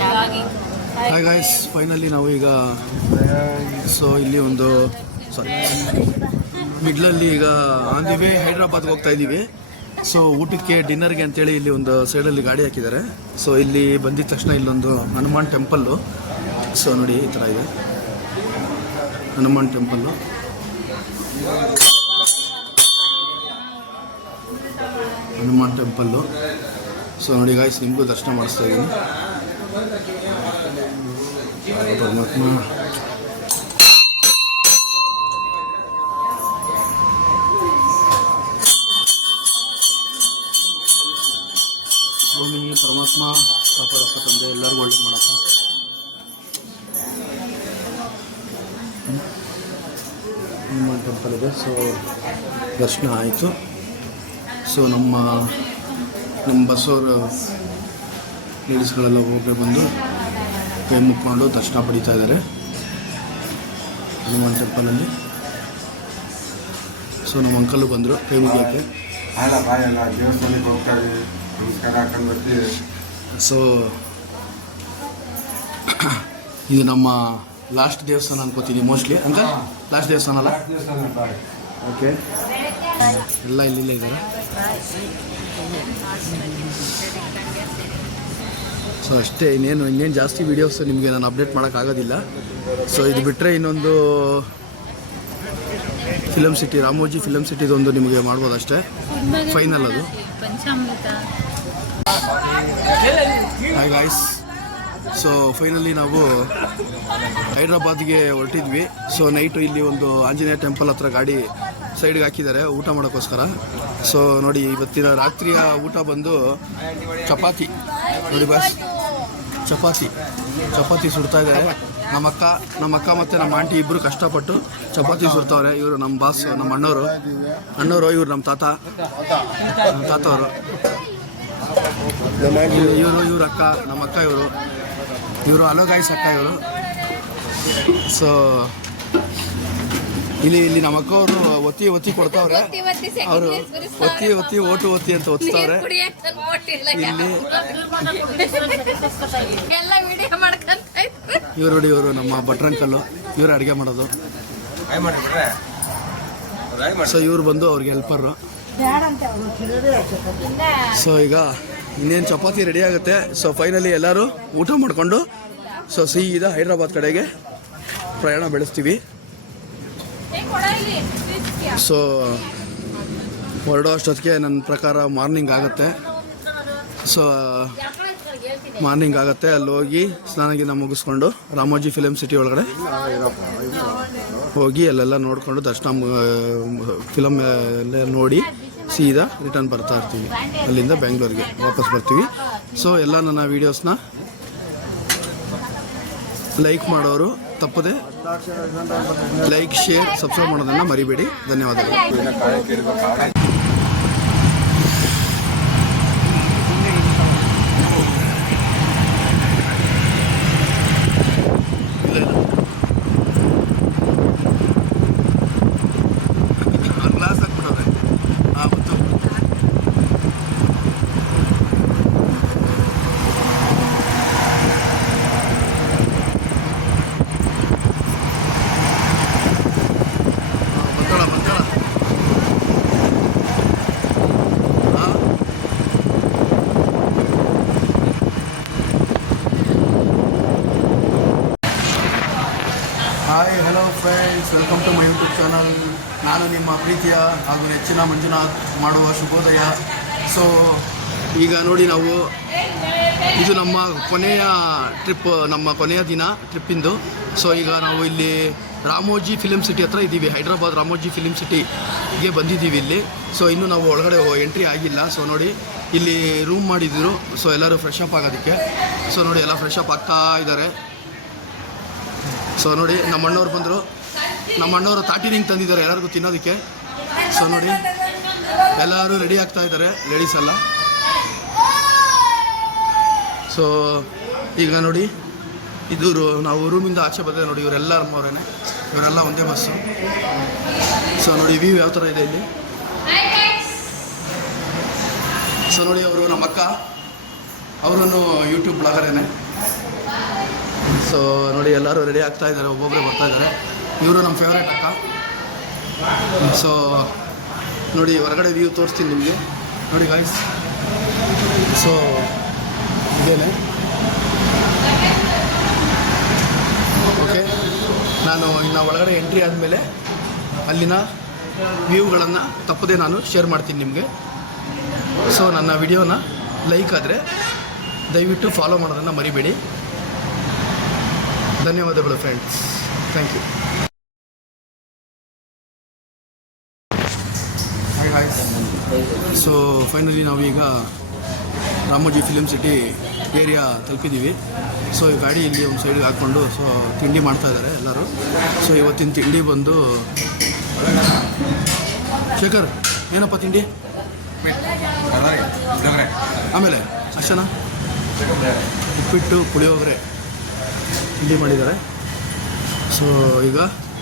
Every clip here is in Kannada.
ಹಾಯ್ ಗಾಯ್ಸ್, ಫೈನಲಿ ನಾವು ಈಗ ಇಲ್ಲಿ ಒಂದು ಮಿಡ್ಲಲ್ಲಿ ಈಗ ಆನ್ ದಿ ವೇ ಹೈದ್ರಾಬಾದ್ಗೆ ಹೋಗ್ತಾ ಇದ್ದೀವಿ. ಸೊ ಊಟಕ್ಕೆ ಡಿನ್ನರ್ಗೆ ಅಂತೇಳಿ ಇಲ್ಲಿ ಒಂದು ಸೈಡಲ್ಲಿ ಗಾಡಿ ಹಾಕಿದ್ದಾರೆ. ಸೊ ಇಲ್ಲಿ ಬಂದಿದ ತಕ್ಷಣ ಇಲ್ಲೊಂದು ಹನುಮಾನ್ ಟೆಂಪಲ್ಲು. ಸೊ ನೋಡಿ ಈ ಥರ ಇದೆ ಹನುಮಾನ್ ಟೆಂಪಲ್ಲು. ಸೊ ನೋಡಿ ಗಾಯ್ಸ್, ನಿಮಗೂ ದರ್ಶನ ಮಾಡಿಸ್ತಾ ಇದ್ದೀನಿ. ಪರಮಾತ್ಮ ಸ್ವಾಮಿ ಪರಮಾತ್ಮ ಕಾಪಾಡಪ್ಪ ತಂದೆ, ಎಲ್ಲರಿಗೂ ಒಳ್ಳೇದು ಮಾಡಪ್ಪ. ಹನುಮಾನ್ ಟೆಂಪಲ್ ಇದೆ. ಸೊ ದರ್ಶನ ಆಯಿತು. ಸೊ ನಮ್ಮ ಬಸ್ಸವರು ಲೇಡೀಸ್ಗಳೆಲ್ಲ ಹೋಗಿ ಬಂದು ಕೈ ಮುಕ್ಕೊಂಡು ದರ್ಶನ ಪಡೀತಾ ಇದ್ದಾರೆ ಹನುಮಾನ್ ಟೆಂಪಲಲ್ಲಿ. ಸೊ ನಮ್ಮ ಅಂಕಲು ಬಂದರು ಕೈ ಮುಗಿಯೋಕ್ಕೆ. ಸೊ ಇದು ನಮ್ಮ ಲಾಸ್ಟ್ ದೇವಸ್ಥಾನ ಅನ್ಕೋತೀನಿ, ಮೋಸ್ಟ್ಲಿ ಅಂಕಲ್ ಲಾಸ್ಟ್ ದೇವಸ್ಥಾನ ಅಲ್ಲ? ಓಕೆ, ಎಲ್ಲ ಇಲ್ಲಿಲ್ಲ ಇದ್ದಾರೆ. ಸೊ ಅಷ್ಟೇ, ಇನ್ನೇನು ಜಾಸ್ತಿ ವೀಡಿಯೋಸ್ ನಿಮಗೆ ನಾನು ಅಪ್ಡೇಟ್ ಮಾಡೋಕ್ಕಾಗೋದಿಲ್ಲ. ಸೊ ಇದು ಬಿಟ್ಟರೆ ಇನ್ನೊಂದು ಫಿಲಮ್ ಸಿಟಿ, ರಾಮೋಜಿ ಫಿಲಮ್ ಸಿಟಿದೊಂದು ನಿಮಗೆ ಮಾಡ್ಬೋದು ಅಷ್ಟೇ, ಫೈನಲ್ ಅದು. ಹಾಯ್ ಗಾಯ್ಸ್, ಸೊ ಫೈನಲಿ ನಾವು ಹೈದ್ರಾಬಾದ್ಗೆ ಹೊರಟಿದ್ವಿ. ಸೊ ನೈಟು ಇಲ್ಲಿ ಒಂದು ಆಂಜನೇಯ ಟೆಂಪಲ್ ಹತ್ರ ಗಾಡಿ ಸೈಡ್ಗೆ ಹಾಕಿದ್ದಾರೆ ಊಟ ಮಾಡೋಕ್ಕೋಸ್ಕರ. ಸೊ ನೋಡಿ, ಇವತ್ತಿನ ರಾತ್ರಿಯ ಊಟ ಬಂದು ಚಪಾತಿ. ನೋಡಿ ಬಸ್, ಚಪಾತಿ ಸುಡ್ತಾ ಇದ್ದಾರೆ ನಮ್ಮ ಅಕ್ಕ ಮತ್ತು ನಮ್ಮ ಆಂಟಿ ಇಬ್ಬರು ಕಷ್ಟಪಟ್ಟು ಚಪಾತಿ ಸುಡ್ತಾವ್ರೆ. ಇವರು ನಮ್ಮ ಬಾಸ್, ನಮ್ಮ ಅಣ್ಣವರು, ಇವರು ನಮ್ಮ ತಾತವರು, ಇವರು ಅಕ್ಕ, ನಮ್ಮ ಅಕ್ಕ ಇವರು ಹಲೋ ಗಾಯ್ಸ್ ಅಕ್ಕ ಇವರು. ಸೊ ಇಲ್ಲಿ ನಮ್ಮ ಅಕ್ಕವರು ಒತ್ತಿ ಕೊಡ್ತಾವ್ರೆ. ಅವರು ಒತ್ತಿ ಅಂತ ಒತ್ತಾರೆ. ಇಲ್ಲಿ ಇವರು ನಮ್ಮ ಭಟ್ರಂಕಲ್ಲು, ಇವರು ಅಡುಗೆ ಮಾಡೋದು. ಸೊ ಇವ್ರು ಬಂದು ಅವ್ರಿಗೆ ಹೆಲ್ಪರು. ಸೊ ಈಗ ಇನ್ನೇನು ಚಪಾತಿ ರೆಡಿ ಆಗುತ್ತೆ. ಸೊ ಫೈನಲಿ ಎಲ್ಲರೂ ಊಟ ಮಾಡಿಕೊಂಡು ಸೊ ಸೀದಾ ಹೈದ್ರಾಬಾದ್ ಕಡೆಗೆ ಪ್ರಯಾಣ ಬೆಳೆಸ್ತೀವಿ. ಸೊ ಹೊರಡೋ ಅಷ್ಟೊತ್ತಿಗೆ ನನ್ನ ಪ್ರಕಾರ ಮಾರ್ನಿಂಗ್ ಆಗುತ್ತೆ. ಸೊ ಅಲ್ಲಿ ಹೋಗಿ ಸ್ನಾನ ಮುಗಿಸ್ಕೊಂಡು ರಾಮೋಜಿ ಫಿಲಮ್ ಸಿಟಿ ಒಳಗಡೆ ಹೋಗಿ ಅಲ್ಲೆಲ್ಲ ನೋಡಿಕೊಂಡು ದರ್ಶನ ಫಿಲಮ್ ಎಲ್ಲ ನೋಡಿ ಸೀದಾ ರಿಟರ್ನ್ ಬರ್ತಾ ಇರ್ತೀವಿ. ಅಲ್ಲಿಂದ ಬೆಂಗಳೂರಿಗೆ ವಾಪಸ್ ಬರ್ತೀವಿ. ಸೊ ಎಲ್ಲ ನನ್ನ ವೀಡಿಯೋಸ್ನ ಲೈಕ್ ಮಾಡೋರು ತಪ್ಪದೆ ಲೈಕ್, ಶೇರ್, ಸಬ್ಸ್ಕ್ರೈಬ್ ಮಾಡೋದನ್ನು ಮರಿಬೇಡಿ. ಧನ್ಯವಾದಗಳು. Hi, hello friends, welcome to my YouTube channel. ನಾನು ನಿಮ್ಮ ಪ್ರೀತಿಯ ಹಾಗೂ ನೆಚ್ಚಿನ ಮಂಜುನಾಥ್ ಮಾಡುವ ಶುಭೋದಯ. ಸೊ ಈಗ ನೋಡಿ, ಇದು ನಮ್ಮ ಕೊನೆಯ ಟ್ರಿಪ್, ನಮ್ಮ ಕೊನೆಯ ದಿನ ಟ್ರಿಪ್ಪಿಂದು. ಸೊ ಈಗ ನಾವು ಇಲ್ಲಿ ರಾಮೋಜಿ ಫಿಲಮ್ ಸಿಟಿ ಹತ್ರ ಇದ್ದೀವಿ. ಹೈದ್ರಾಬಾದ್ ರಾಮೋಜಿ ಫಿಲಮ್ ಸಿಟಿಗೆ ಬಂದಿದ್ದೀವಿ ಇಲ್ಲಿ. ಸೊ ಇನ್ನೂ ನಾವು ಒಳಗಡೆ ಎಂಟ್ರಿ ಆಗಿಲ್ಲ. ಸೊ ನೋಡಿ, ಇಲ್ಲಿ ರೂಮ್ ಮಾಡಿದ್ರು. ಸೊ ಎಲ್ಲರೂ ಫ್ರೆಶ್ ಅಪ್ ಆಗೋದಕ್ಕೆ. ಸೊ ನೋಡಿ, ಎಲ್ಲ ಫ್ರೆಶ್ ಅಪ್ ಆಗ್ತಾ ಇದ್ದಾರೆ. ಸೊ ನೋಡಿ, ನಮ್ಮ ಅಣ್ಣವ್ರು ಬಂದರು. ನಮ್ಮ ಅಣ್ಣವರು ತಾಟಿನಿಂಗ್ ತಂದಿದ್ದಾರೆ ಎಲ್ಲರಿಗೂ ತಿನ್ನೋದಕ್ಕೆ. ಸೊ ನೋಡಿ, ಎಲ್ಲರೂ ರೆಡಿ ಆಗ್ತಾ ಇದ್ದಾರೆ, ಲೇಡೀಸ್ ಎಲ್ಲ. ಸೊ ಈಗ ನೋಡಿ, ಇದು ನಾವು ರೂಮಿಂದ ಆಚೆ ಬಂದರೆ ನೋಡಿ, ಇವರೆಲ್ಲ ನಮ್ಮವರೇನೆ, ಇವರೆಲ್ಲ ಒಂದೇ ಬಸ್ಸು. ಸೊ ನೋಡಿ, ವ್ಯೂ ಯಾವ ಥರ ಇದೆ ಇಲ್ಲಿ. ಸೊ ನೋಡಿ, ಅವರು ನಮ್ಮ ಅಕ್ಕ, ಅವರನ್ನು ಯೂಟ್ಯೂಬ್ ಬ್ಲಾಗರೇನೆ. ಸೊ ನೋಡಿ ಎಲ್ಲರೂ ರೆಡಿ ಆಗ್ತಾ ಇದ್ದಾರೆ, ಒಬ್ಬೊಬ್ಬರೇ ಬರ್ತಾ ಇದ್ದಾರೆ. ಇವರು ನಮ್ಮ ಫೇವ್ರೇಟ್ ಅಕ್ಕ. ಸೊ ನೋಡಿ ಹೊರಗಡೆ ವ್ಯೂ ತೋರಿಸ್ತೀನಿ ನಿಮಗೆ. ನೋಡಿ ಗಾಯ್ಸ್, ಸೊ ಇದೇನೆ. ಓಕೆ, ನಾನು ಇನ್ನು ಒಳಗಡೆ ಎಂಟ್ರಿ ಆದಮೇಲೆ ಅಲ್ಲಿನ ವ್ಯೂಗಳನ್ನು ತಪ್ಪದೆ ನಾನು ಶೇರ್ ಮಾಡ್ತೀನಿ ನಿಮಗೆ. ಸೊ ನನ್ನ ವಿಡಿಯೋನ ಲೈಕ್ ಆದರೆ ದಯವಿಟ್ಟು ಫಾಲೋ ಮಾಡೋದನ್ನು ಮರಿಬೇಡಿ. ಧನ್ಯವಾದಗಳು friends, thank you. Hi guys, so finally ನಾವೀಗ ರಾಮೋಜಿ ಫಿಲ್ಮ್ ಸಿಟಿ ಏರಿಯಾ ತಲುಪಿದ್ದೀವಿ. ಸೊ ಈ ಗಾಡಿ ಇಲ್ಲಿ ಒಂದು ಸೈಡ್ಗೆ ಹಾಕ್ಕೊಂಡು ಸೊ ತಿಂಡಿ ಮಾಡ್ತಾ ಇದ್ದಾರೆ ಎಲ್ಲರೂ. ಸೊ ಇವತ್ತಿನ ತಿಂಡಿ ಬಂದು ಶೇಖರ್, ಏನಪ್ಪ ತಿಂಡಿ? ಆಮೇಲೆ ಅಷ್ಟನಾ? ಉಪ್ಪಿಟ್ಟು, ಪುಳಿಯೋಗರೆ ತಿಂಡಿ ಮಾಡಿದ್ದಾರೆ. ಸೊ ಈಗ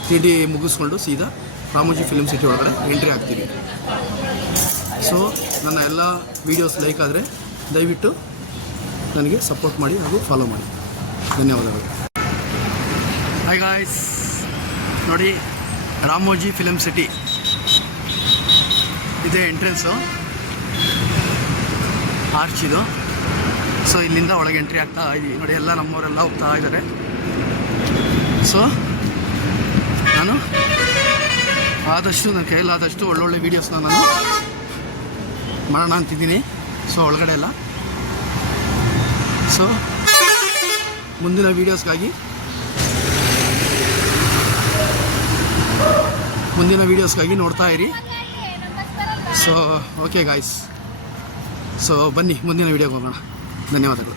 ತಿಂಡಿ ಮುಗಿಸ್ಕೊಂಡು ಸೀದಾ ರಾಮೋಜಿ ಫಿಲ್ಮ್ ಸಿಟಿ ಒಳಗಡೆ ಎಂಟ್ರಿ ಆಗ್ತೀವಿ. ಸೊ ನನ್ನ ಎಲ್ಲ ವೀಡಿಯೋಸ್ ಲೈಕ್ ಆದರೆ ದಯವಿಟ್ಟು ನನಗೆ ಸಪೋರ್ಟ್ ಮಾಡಿ ಹಾಗೂ ಫಾಲೋ ಮಾಡಿ. ಧನ್ಯವಾದಗಳು. ಹಾಯ್ ಗಾಯ್ಸ್, ನೋಡಿ ರಾಮೋಜಿ ಫಿಲ್ಮ್ ಸಿಟಿ ಇದೇ ಎಂಟ್ರೆನ್ಸು, ಆರ್ಚ್ ಇದು. ಸೊ ಇಲ್ಲಿಂದ ಒಳಗೆ ಎಂಟ್ರಿ ಆಗ್ತಾ ಇದ್ದೀವಿ. ನೋಡಿ ಎಲ್ಲ ನಮ್ಮವರೆಲ್ಲ ಹೋಗ್ತಾ ಇದ್ದಾರೆ. ಸೊ ನಾನು ಆದಷ್ಟು ನನ್ನ ಕೈಲಾದಷ್ಟು ಒಳ್ಳೊಳ್ಳೆ ವೀಡಿಯೋಸ್ನ ನಾನು ಮಾಡೋಣ ಅಂತಿದ್ದೀನಿ. ಸೊ ಒಳಗಡೆ ಎಲ್ಲ ಸೊ ಮುಂದಿನ ವೀಡಿಯೋಸ್ಗಾಗಿ ನೋಡ್ತಾ ಇರಿ. ಸೊ ಓಕೆ ಗಾಯ್ಸ್, ಸೊ ಬನ್ನಿ ಮುಂದಿನ ವೀಡಿಯೋಗೆ ಹೋಗೋಣ. ಧನ್ಯವಾದಗಳು.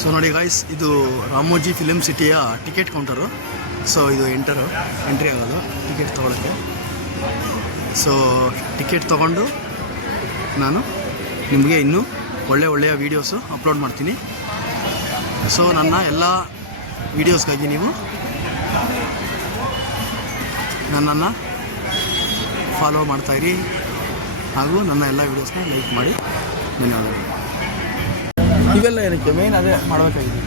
ಸೊ ನೋಡಿ ಗಾಯ್ಸ್, ಇದು ರಾಮೋಜಿ ಫಿಲ್ಮ್ ಸಿಟಿಯ ಟಿಕೆಟ್ ಕೌಂಟರು. ಸೊ ಇದು ಎಂಟ್ರಿ ಆಗೋದು ಟಿಕೆಟ್ ತೊಗೊಳಕ್ಕೆ. ಸೊ ಟಿಕೆಟ್ ತೊಗೊಂಡು ನಾನು ನಿಮಗೆ ಇನ್ನೂ ಒಳ್ಳೆಯ ವೀಡಿಯೋಸು ಅಪ್ಲೋಡ್ ಮಾಡ್ತೀನಿ. ಸೊ ನನ್ನ ಎಲ್ಲ ವೀಡಿಯೋಸ್ಗಾಗಿ ನೀವು ನನ್ನನ್ನು ಫಾಲೋ ಮಾಡ್ತಾಯಿರಿ ಹಾಗೂ ನನ್ನ ಎಲ್ಲ ವೀಡಿಯೋಸ್ನ ಲೈಕ್ ಮಾಡಿ. ಧನ್ಯವಾದಗಳು. ಇವೆಲ್ಲ ಏನಕ್ಕೆ ಮೇನ್ ಅದೇ ಮಾಡಬೇಕಾಗಿದೆ.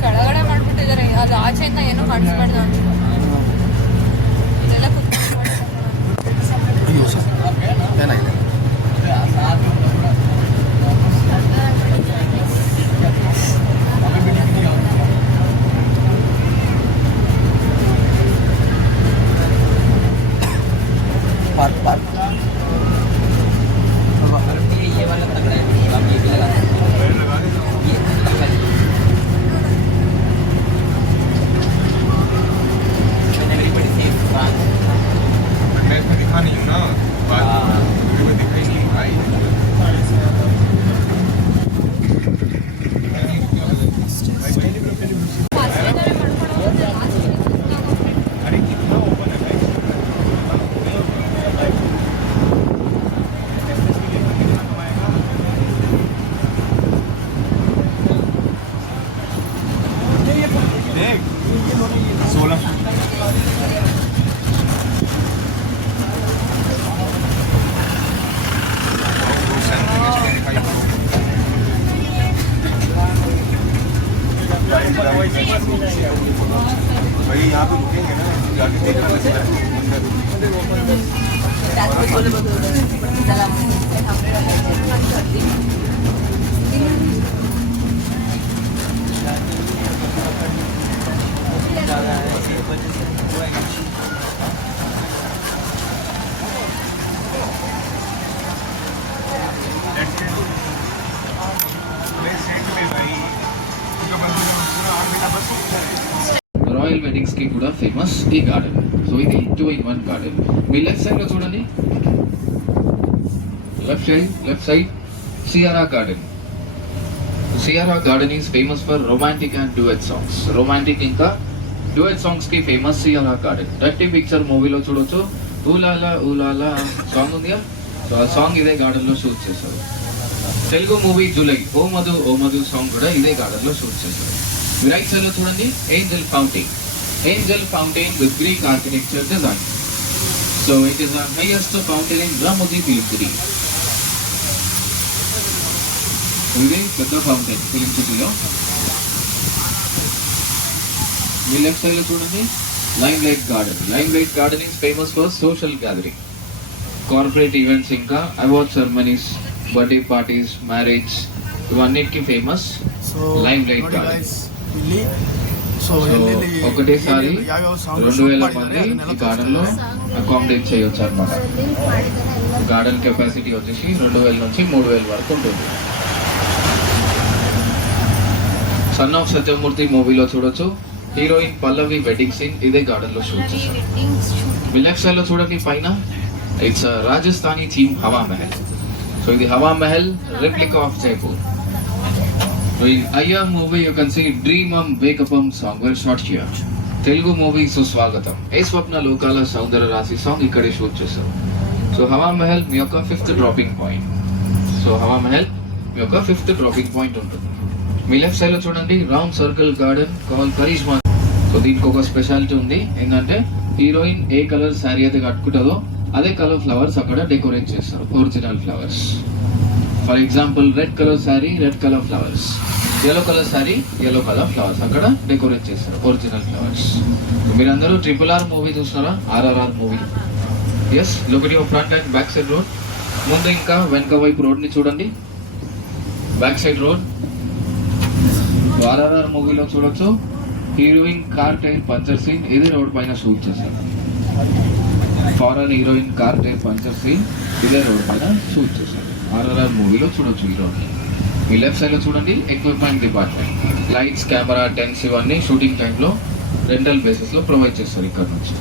ಕೆಳಗಡೆ ಮಾಡ್ಬಿಟ್ಟಿದ್ದಾರೆ, ಅದು ಆಚೆಯಿಂದ ಏನೂ ಕಾಣಿಸ್ಬಾರ್ದು ಅಂತ. ಇದೆಲ್ಲ ಏನಾಗಿದೆ? पार्क ये वाला तगड़ा है, आप ये भी लगा एवरीबॉडी सेफ बात मैं इसमें दिखा नहीं हूँ ना, वीडियो में दिखा ही नहीं भाई. भाई यहाँ पे रुकेंगे ना, जाके देखना लगता है. వెడ్డింగ్స్ కి కూడా ఫేమస్ ఈ గార్డెన్. సో ఇది 2-in-1 గార్డెన్. మీ లెఫ్ట్ సైడ్ లో చూడండి, left side Sierra garden. Sierra garden is famous for romantic and duet songs. Romantic ఇంకా డ్యూయట్ సాంగ్స్ కి famous Sierra garden. Dirty picture మూవీలో చూడొచ్చు, ఊలాలా ఊలాలా సాంగ్ ఉందిగా, సో ఆ సాంగ్ ఇదే గార్డెన్ లో షూట్ చేశారు. తెలుగు మూవీ జూలై ఓ మధు సాంగ్ కూడా ఇదే గార్డెన్ లో షూట్ చేశారు. రైట్ సైడ్ లో చూడండి Angel fountain with Greek architecture design. So it is the highest fountain in Ramoji film city. ఇది పెద్ద ఫౌంటైన్ ఫిలిం సిటీలో. మీ లెఫ్ట్ సైడ్ లో చూడండి lime light garden is famous for social gathering, corporate events ఇంకా award ceremonies, birthday parties, marriage ఇవన్నిటికీ ఫేమస్ సో లైమ్ లైట్ ನೋಡಿ గార్డెన్. guys, ಇಲ್ಲಿ ಸೊ సో ಎಲ್ಲೆಲ್ಲಿ ఒకటేసారి ಯಾವ್ಯಾವ ಸಾಂಗ್ 2000 ಮಾಡಿದ್ದಾರೆ మంది ಅದನ್ನೆಲ್ಲ ఈ గార్డెన్ లో అకామిడేట్ చేయొచ్చు అనమాట. గార్డెన్ కెపాసిటీ వచ్చేసి 2000 నుంచి 3000 వరకు ఉంటుంది. సన్ ఆఫ్ సత్యమూర్తి మూవీలో చూడొచ్చు, హీరోయిన్ పల్లవి వెడ్డింగ్ సీన్ ఇదే గార్డెన్ లో షూట్ చేశారు. మీ లెఫ్ట్ సైడ్ లో చూడండి పైన it's Rajasthani theme Hawa Mahal. So ఇది Hawa Mahal replica of Jaipur. So in Ayya movie you can see Dreamam Wakapam song were shot here. Telugu movie సుస్వాగతం ఏ స్వప్న లోకాల సౌందర్య రాశి సాంగ్ ఇక్కడే షూట్ చేశారు. సో హవా మహల్ మీ యొక్క 5th dropping point. So Hawa Mahal మీ యొక్క 5th డ్రాపింగ్ పాయింట్ ఉంటుంది. మీ లెఫ్ట్ సైడ్ లో చూడండి round circle garden call Karishma. So దీనికి ఒక స్పెషాలిటీ ఉంది, ఏంటంటే హీరోయిన్ ఏ కలర్ శారీ అయితే కట్టుకుంటుందో అదే కలర్ ఫ్లవర్స్ అక్కడ డెకరేట్ చేస్తారు, original flowers. For example red colour sari, red colour flowers, yellow colour sari, yellow colour flowers అక్కడ డెకరేట్ చేస్తారు, ఒరిజినల్ ఫ్లవర్స్. మీరందరూ RRR మూవీ చూస్తున్నారా? RRR movie. Yes, look at your front and back side road. ముందు ఇంకా వెనక వైపు రోడ్ ని చూడండి, బ్యాక్ సైడ్ రోడ్. RRR మూవీలో చూడొచ్చు heroine car tyre puncture scene ఇదే రోడ్ పైన షూట్ చేశారు. Foreign heroine car tyre puncture scene ఇదే రోడ్ పైన షూట్ చేశారు. RRR మూవీలో చూడొచ్చు ఈ రోడ్. మీ లెఫ్ట్ సైడ్ లో చూడండి equipment department, lights, camera, tents ఇవన్నీ షూటింగ్ టైంలో రెంటల్ బేసిస్ లో ప్రొవైడ్ చేస్తారు ఇక్కడ నుంచి.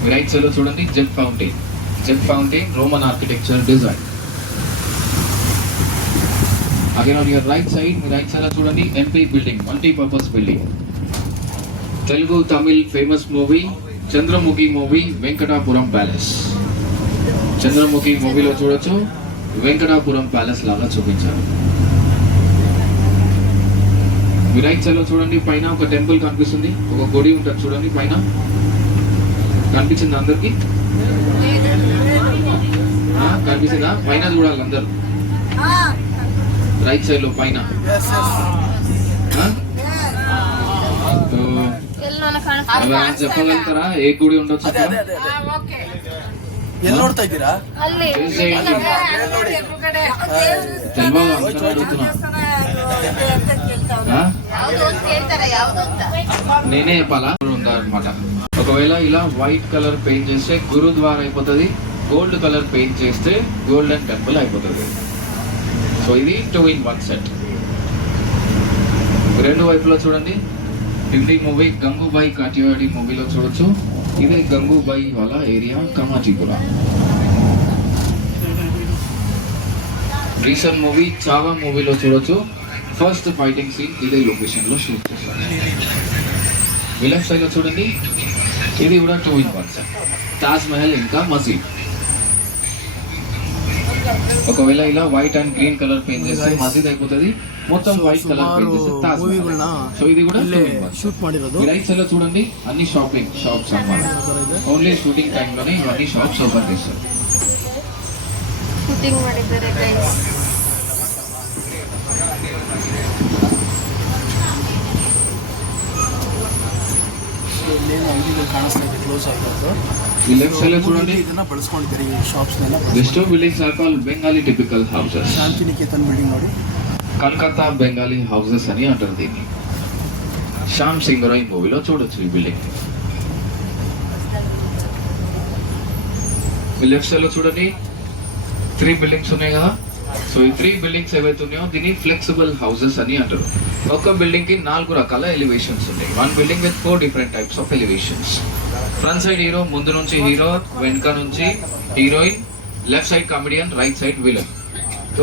మీ రైట్ సైడ్ లో చూడండి jet fountain Roman architecture design. Again on your right side, మీ రైట్ సైడ్ లో చూడండి MP building, multipurpose building. Telugu Tamil famous movie Chandramukhi movie Venkatapuram palace. Chandramukhi మూవీలో చూడొచ్చు వెంకటాపురం ప్యాలెస్ లాగా చూపించారు. మీ రైట్ సైడ్ లో చూడండి పైన ఒక టెంపుల్ కనిపిస్తుంది, ఒక గుడి ఉంటుంది చూడండి పైన, కనిపించింది అందరికి? కనిపిస్తుందా? పైన చూడాలి అందరు, రైట్ సైడ్ లో పైన. ఎవరైనా చెప్పగలుగుతారా ఏ గుడి ఉండొచ్చు అక్కడ? ಎಲ್ಲಿ ನೋಡ್ತಾ ಇದ್ದೀರಾ? Guess చేయండి. తెలియదు, అందుకని అడుగుతున్నా. నేనే చెప్పాలా? ఉందా అనమాట. ఒకవేళ ఇలా వైట్ కలర్ పెయింట్ చేస్తే గురుద్వార అయిపోతుంది, గోల్డ్ కలర్ పెయింట్ చేస్తే గోల్డెన్ టెంపుల్ అయిపోతుంది. సో ఇది 2-in-1 సెట్. రెండు వైపులో చూడండి హిందీ మూవీ గంగూబాయి కాటియాడి మూవీలో చూడొచ్చు ఇదే గంగూబాయి వాళ్ళ ఏరియా కమాటీపురా. రీసెంట్ మూవీ చావా మూవీలో చూడొచ్చు ఫస్ట్ ఫైటింగ్ సీన్ ఇదే లొకేషన్ లో షూట్ చేశారు. విలన్ సైడ్ లో చూడండి ఇది కూడా 2-in-1 సెట్. తాజ్ మహల్ ఇంకా మసీద్. ఒకవేళ ఇలా white and green colour paint చేస్తే మసీద్ అయిపోతుంది, మొత్తం వైట్ కలర్ పెయింట్ చేస్తే తాజ్ మహల్. సో ఇది కూడా ಶೂಟ್ ಮಾಡಿರೋದು. రైట్ సైడ్ లో చూడండి అన్ని షాప్స్ అన్నమాట. ఓన్లీ షూటింగ్ టైం లోనే ఇవన్నీ షాప్స్ ఓపెన్ చేస్తారు. ಶೂಟಿಂಗ್ ಮಾಡಿದ್ದಾರೆ ಗೈಸ್. ಇಲ್ಲೇನು ಅಂಗಡಿಗಳು ಕಾಣಿಸ್ತಾ ಇದೆ ಕ್ಲೋಸ್ ಆಗಿರೋದು. ಈ ಲೆಫ್ಟ್ ಸೈಡ್ చూడండి ಇದನ್ನ ಬಳಸ್ಕೊಂಡಿದ್ದಾರೆ ಈ ಶಾಪ್ಸ್ ನೆಲ್ಲ. This two buildings are called Bengali typical houses. Shantiniketan building ನೋಡಿ, కలకత్తా బెంగాలీ హౌసెస్ అని అంటారు దీన్ని. శ్యామ్ సింగ్ రాయ్ మూవీలో చూడొచ్చు ఈ బిల్డింగ్. మీ లెఫ్ట్ సైడ్ లో చూడండి 3 బిల్డింగ్స్ ఉన్నాయి కదా, సో ఈ 3 బిల్డింగ్స్ ఏవైతే ఉన్నాయో దీన్ని ఫ్లెక్సిబుల్ హౌసెస్ అని అంటారు. ఒక బిల్డింగ్ కి 4 రకాల ఎలివేషన్స్ ఉన్నాయి. 1 building with 4 different types of elevations. Front side hero, ముందు నుంచి హీరో, వెనక నుంచి heroine, left side comedian, right side villain.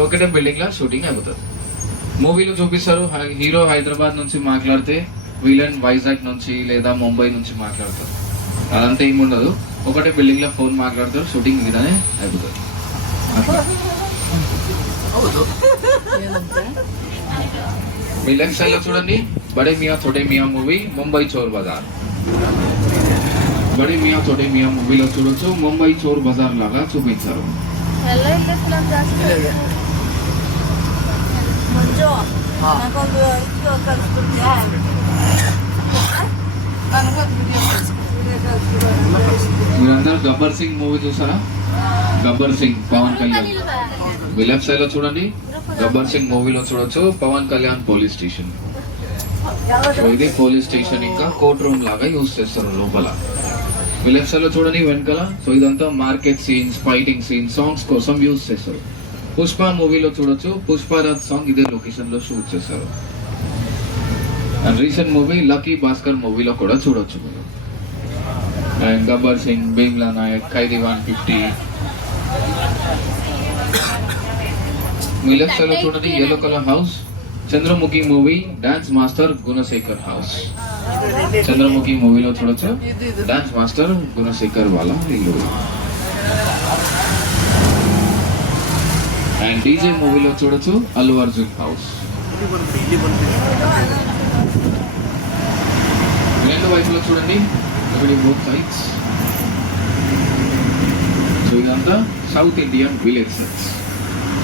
ఒకటే బిల్డింగ్ లా షూటింగ్ అవుతుంది. మూవీలో చూపిస్తారు హీరో హైదరాబాద్ నుంచి మాట్లాడితే విలన్ వైజాగ్ నుంచి లేదా ముంబై నుంచి మాట్లాడతారు. అదంతా ఏముండదు, ఒకటే బిల్డింగ్ లో ఫోన్ మాట్లాడతారు, షూటింగ్ ఇలానే అయిపోతుంది. ಹೌದು. మీ లెఫ్ట్ సైడ్ లో చూడండి బడే మియా థోడే మియా మూవీ ముంబై చోర్ బజార్. బడే మియా థోడే మియా మూవీలో చూడొచ్చు ముంబై చోర్ బజార్ లాగా చూపించారు. ಎಲ್ಲ ಇಲ್ಲೇ ಫಿಲಮ್ ಜಾಸ್ತಿ ಇದೆ. ಮಂಜು ಹಾ. ನನಗೊಂದು ಇದು ಕಳಿಸ್ಬಿಡ್ತೀಯಾ ನನಗೊಂದು ವಿಡಿಯೋ ಕಳಿಸ್ಬಿಡು మీరందరూ గబ్బర్ సింగ్ మూవీ చూసారా? గబ్బర్ సింగ్ పవన్ కళ్యాణ్. మీ లెఫ్ట్ సైడ్ లో చూడండి గబ్బర్ సింగ్ మూవీలో చూడొచ్చు Pawan Kalyan police station. So ఇది పోలీస్ స్టేషన్ ఇంకా కోర్ట్ రూమ్ లాగా యూజ్ చేస్తారు లోపల. మీ లెఫ్ట్ సైడ్ లో చూడండి వెనకాల. సో ఇదంతా market scenes, fighting scenes, songs కోసం యూజ్ చేస్తారు. పుష్ప మూవీలో చూడొచ్చు పుష్పరాజ్ సాంగ్ ఇదే లొకేషన్ లో షూట్ చేశారు. And recent movie Lucky Bhaskar మూవీలో కూడా చూడొచ్చు మీరు. అండ్ గబ్బర్ సింగ్, భీమ్లా నాయక్, ఖైదీ 150. మీ లెఫ్ట్ సైడ్ లో చూడండి yellow colour house Chandramukhi movie dance master Gunasekhar house. Chandramukhi మూవీలో చూడొచ్చు డాన్స్ మాస్టర్ గుణశేఖర్ వాళ్ళ ఇల్లు. అండ్ డీజే మూవీలో చూడొచ్చు అల్లు అర్జున్ హౌస్. రెండు వైపులో చూడండి బోత్ సైడ్స్. సో ఇదంతా south Indian village sets.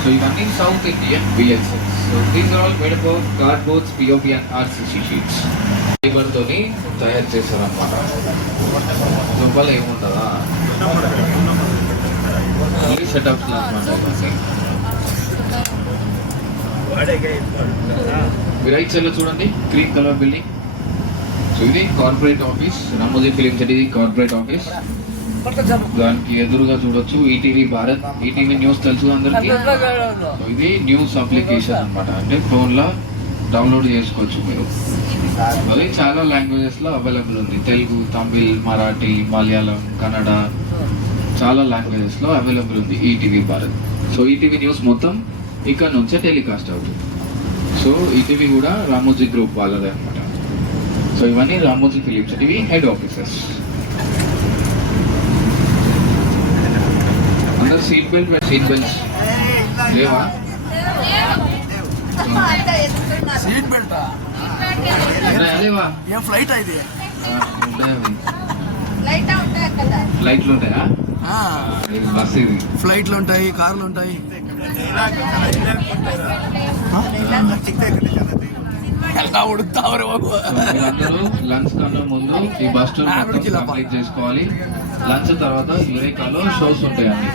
So ఇవన్నీ south Indian village sets. So these are all made up of cardboards, POP and RCC sheets. Fiber తోని తయారు చేశారన్నమాట. లోపల ఏముంటుందా సెటప్స్ అన్నమాట. మీ రైట్ సైడ్ లో చూడండి గ్రీన్ కలర్ బిల్డింగ్. సో ఇది corporate office, Ramoji film city corporate office. దానికి ఎదురుగా చూడొచ్చు ఈటీవీ భారత్. ఈటీవీ న్యూస్ తెలుసు అందరికి. సో ఇది న్యూస్ అప్లికేషన్ అన్నమాట. అంటే ఫోన్ లో డౌన్లోడ్ చేసుకోవచ్చు మీరు. అది చాలా లాంగ్వేజెస్ లో అవైలబుల్ ఉంది. తెలుగు, తమిళ్, మరాఠీ, మలయాళం, కన్నడ, చాలా లాంగ్వేజెస్ లో అవైలబుల్ ఉంది ETV Bharat. So ETV news మొత్తం ఇక్కడ నుంచే టెలికాస్ట్ అవుతుంది. సో ఈటీవీ కూడా రామోజీ గ్రూప్ వాళ్ళదే అనమాట. సో ఇవన్నీ Ramoji film city head offices. అందరు సీట్ బెల్ట్స్ లేవా? సీట్ బెల్టా? లేవా? ఏం ఫ్లైట్ ఇది? ఫ్లైట్లు ఉంటాయా? బస్ ఇది. ఫ్లైట్లు ఉంటాయి, కార్లు ఉంటాయి. ఎలా ఉడుకుతావరు బాబు? మీరందరూ లంచ్ కన్నా ముందు ఈ బస్ టూర్ కంప్లీట్ చేసుకోవాలి. లంచ్ తర్వాత యురేకాలో షోస్ ఉంటాయండి.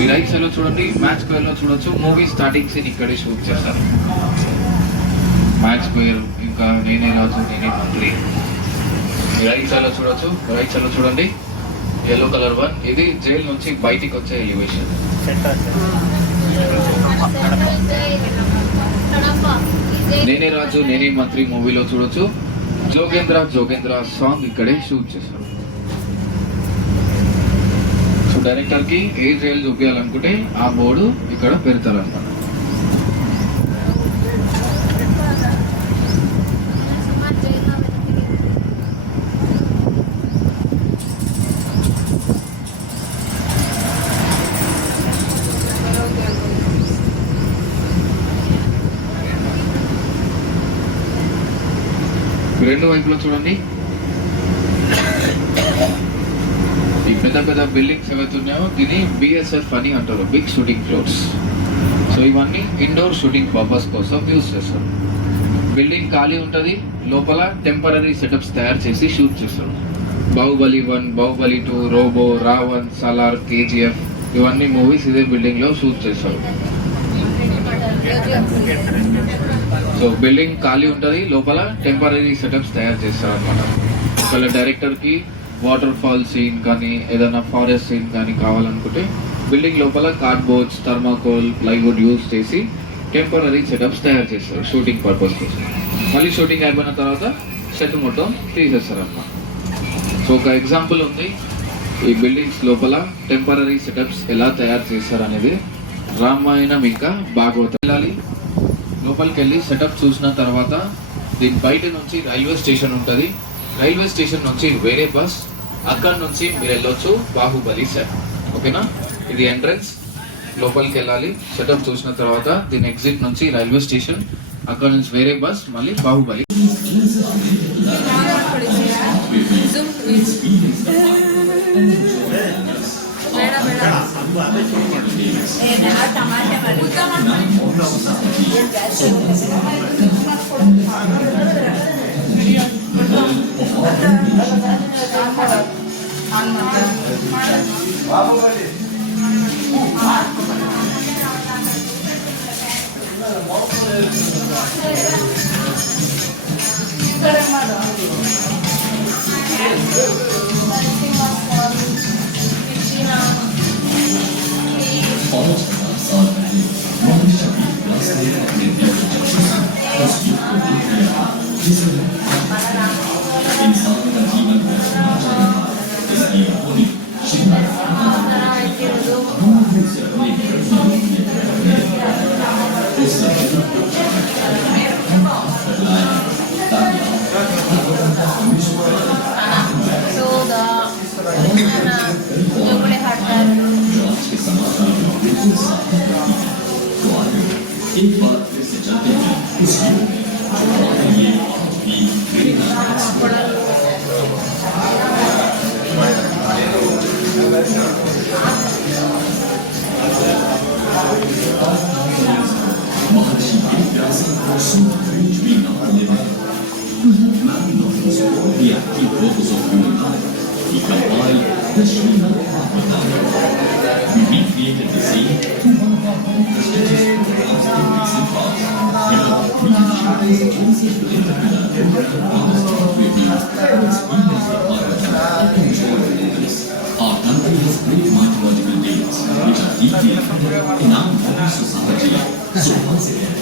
ఈ రైట్ సైడ్ లో చూడండి మ్యాచ్ స్క్వేర్ లో చూడొచ్చు మూవీ స్టార్టింగ్ సీన్ ఇక్కడే షూట్ చేస్తారు. మ్యాచ్ స్క్వేర్ ఇంకా నేనే రాజు నేనే మంత్రి. ఈ రైట్ సైడ్ లో చూడొచ్చు. రైట్ సైడ్ లో చూడండి ఎల్లో కలర్ వన్. ఇది జైలు నుంచి బయటికి వచ్చే ఎలివేషన్. నేనే రాజు నేనే మంత్రి మూవీలో చూడొచ్చు జోగేంద్ర జోగేంద్ర సాంగ్ ఇక్కడే షూట్ చేస్తారు. సో డైరెక్టర్ కి ఏ జైలు చూపించాలనుకుంటే ఆ బోర్డు ఇక్కడ పెడతారు అనమాట. రెండు వైపులో చూడండి ఈ పెద్ద పెద్ద బిల్డింగ్స్ ఏవైతే ఉన్నాయో దీన్ని బిఎస్ఎఫ్ అని అంటారు, బిగ్ షూటింగ్ ఫ్లోర్స్. సో ఇవన్నీ ఇండోర్ షూటింగ్ పర్పస్ కోసం యూజ్ చేస్తారు. బిల్డింగ్ ఖాళీ ఉంటుంది, లోపల టెంపరీ సెటప్స్ తయారు చేసి షూట్ చేస్తారు. బాహుబలి 1, బాహుబలి 2, రోబో, రావణ్, సలార్, కేజీఎఫ్ ఇవన్నీ మూవీస్ ఇదే బిల్డింగ్ లో షూట్ చేస్తారు. సో బిల్డింగ్ ఖాళీ ఉంటుంది, లోపల టెంపరీ సెటప్స్ తయారు చేస్తారు అనమాట. ఒకవేళ డైరెక్టర్ కి వాటర్ ఫాల్ సీన్ కానీ ఏదైనా ఫారెస్ట్ సీన్ కానీ కావాలనుకుంటే బిల్డింగ్ లోపల కార్డ్బోర్డ్స్, థర్మాకోల్, ప్లైవుడ్ యూజ్ చేసి టెంపరీ సెటప్స్ తయారు చేస్తారు షూటింగ్ పర్పస్ కోసం. మళ్ళీ షూటింగ్ అయిపోయిన తర్వాత సెట్ మొత్తం తీసేస్తారు అన్నమాట. సో ఒక ఎగ్జాంపుల్ ఉంది ఈ బిల్డింగ్స్ లోపల టెంపరీ సెటప్స్ ఎలా తయారు చేస్తారు అనేది. రామాయణం ఇంకా భాగవతం వెళ్ళాలి, లోపలికి వెళ్ళి సెటప్ చూసిన తర్వాత దీని బయట నుంచి రైల్వే స్టేషన్ ఉంటుంది. రైల్వే స్టేషన్ నుంచి వేరే బస్, అక్కడ నుంచి మీరు వెళ్ళొచ్చు బాహుబలి సెట్. ఓకేనా, ఇది ఎంట్రన్స్. లోపలికి వెళ్ళాలి, సెటప్ చూసిన తర్వాత దీని ఎగ్జిట్ నుంచి రైల్వే స్టేషన్, అక్కడ నుంచి వేరే బస్, మళ్ళీ Baahubali. Our country has great mythological tales which are deeply embedded in our modern society. So once again,